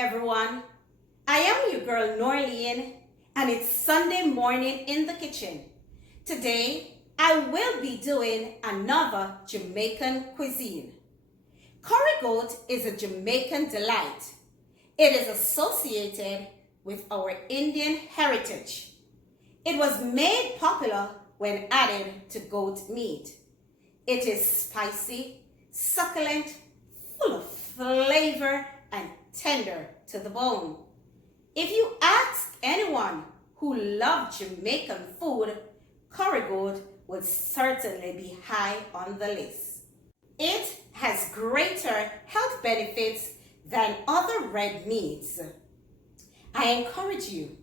everyone. I am your girl Norleen, and it's Sunday morning in the kitchen. Today, I will be doing another Jamaican cuisine. Curried goat is a Jamaican delight. It is associated with our Indian heritage. It was made popular when added to goat meat. It is spicy, succulent, full of flavor, and tender to the bone. If you ask anyone who loves Jamaican food, curried goat will certainly be high on the list. It has greater health benefits than other red meats. I encourage you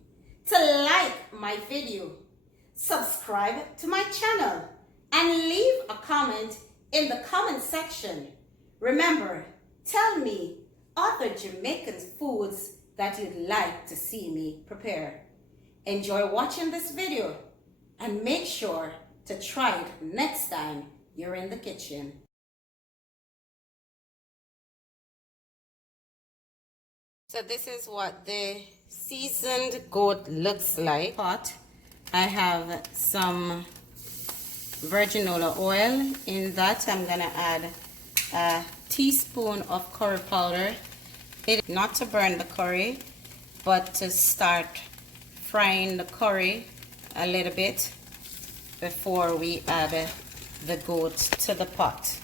to like my video, subscribe to my channel, and leave a comment in the comment section. Remember, tell me other Jamaican foods that you'd like to see me prepare. Enjoy watching this video and make sure to try it next time you're in the kitchen. So this is what the seasoned goat looks like. Pot. I have some virgin olive oil. In that I'm gonna add a teaspoon of curry powder. Not to burn the curry, but to start frying the curry a little bit before we add the goat to the pot.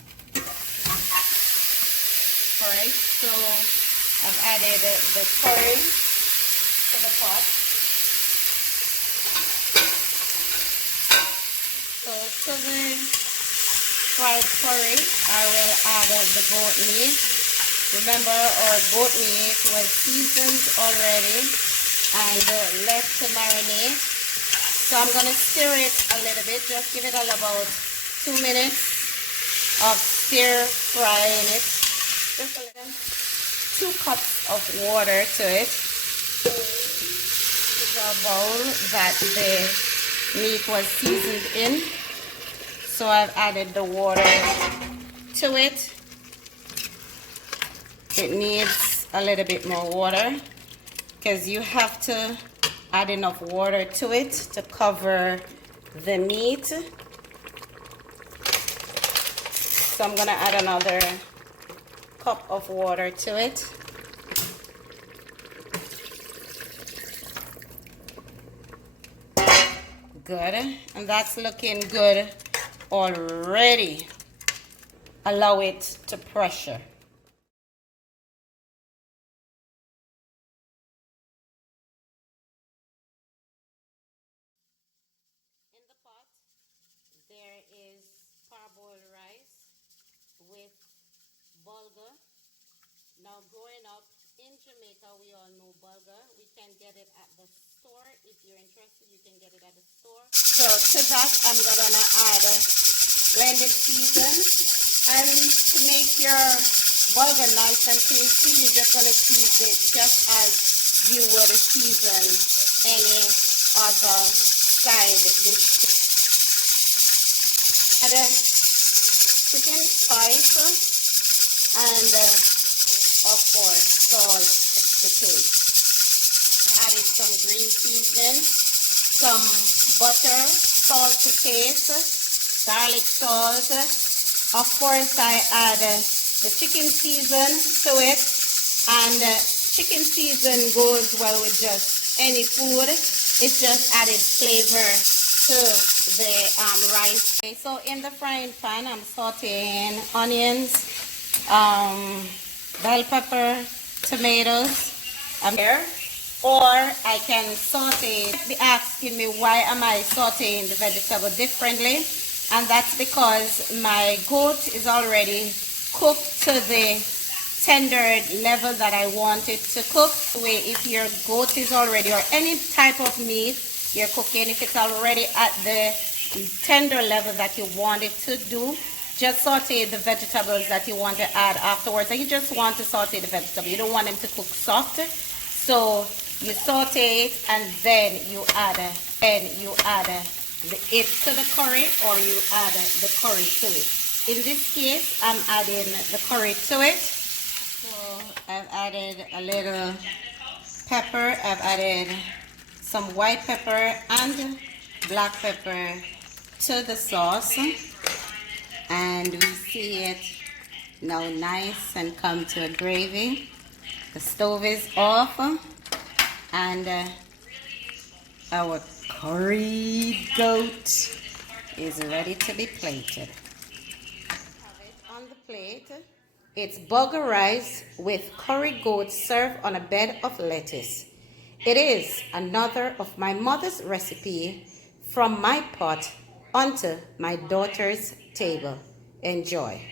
Alright, so I've added the curry to the pot. So to the fried curry, I will add the goat meat. Remember, our goat meat was seasoned already and left to marinate. So I'm going to stir it a little bit. Just give it about 2 minutes of stir frying it. Just a little. 2 cups of water to it. This is a bowl that the meat was seasoned in. So I've added the water to it. It needs a little bit more water because you have to add enough water to it to cover the meat. So I'm gonna add another cup of water to it. Good, and that's looking good already. Allow it to pressure. In the pot, there is parboiled rice with Bulgar. Now, growing up in Jamaica, we all know Bulgar. We can get it at the store. If you're interested, you can get it at the store. So to that, I'm gonna add blended season. And to make your Bulgar nice and tasty, you're just gonna season it just as you would season any other side dish. Add chicken spice and of course salt to taste. Added some green seasoning, some butter, salt to taste, garlic salt. Of course I add the chicken season to it, and chicken season goes well with just any food. It's just added flavor to the rice. Okay, so in the frying pan, I'm sauteing onions, bell pepper, tomatoes. Or I can saute it. Be asking me why am I sauteing the vegetable differently, and that's because my goat is already cooked to the tender level that I want it to cook. If your goat is already, or any type of meat you're cooking, if it's already at the tender level that you want it to do, just saute the vegetables that you want to add afterwards. And you just want to saute the vegetable. You don't want them to cook soft. So you saute it and then you add it to the curry, or you add the curry to it. In this case, I'm adding the curry to it. So I've added a little pepper. I've added some white pepper and black pepper to the sauce, and we see it now nice and come to a gravy. The stove is off, and our curried goat is ready to be plated. Have it on the plate. It's Bulgar rice with curried goat served on a bed of lettuce. It is another of my mother's recipe from my pot onto my daughter's table. Enjoy.